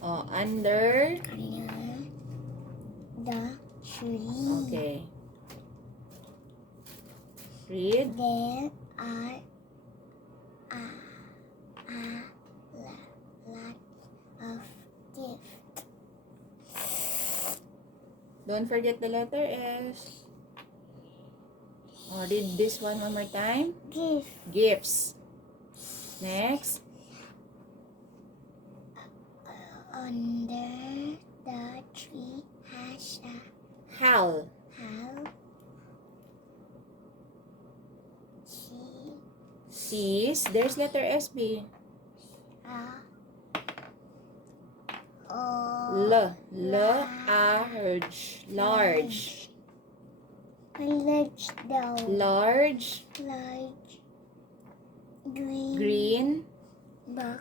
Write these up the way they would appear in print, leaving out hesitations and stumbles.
Oh, under the tree. Okay. Read. There are a lot of gifts. Don't forget the letter S. Oh, read this one more time. Gifts. Next. Under the tree has a Hal. Sees. There's letter S, B. Large. Large green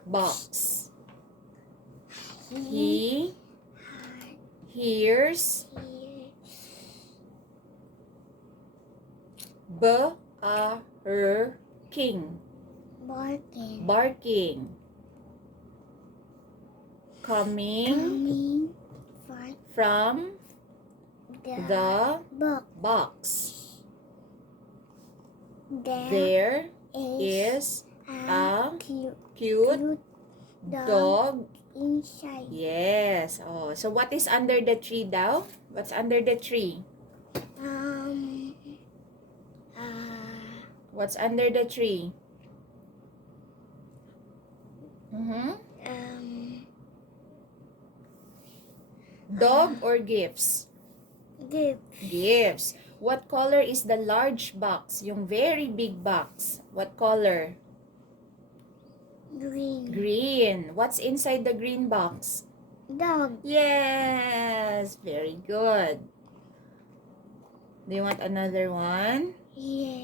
box. He hears barking. Coming from the box. There is a cute dog inside. Yes. Oh, so what is under the tree daw? What's under the tree? What's under the tree? Dog or gifts? Gifts. What color is the large box? Yung very big box. What color? Green. What's inside the green box? Dog. Yes. Very good. Do you want another one? Yeah.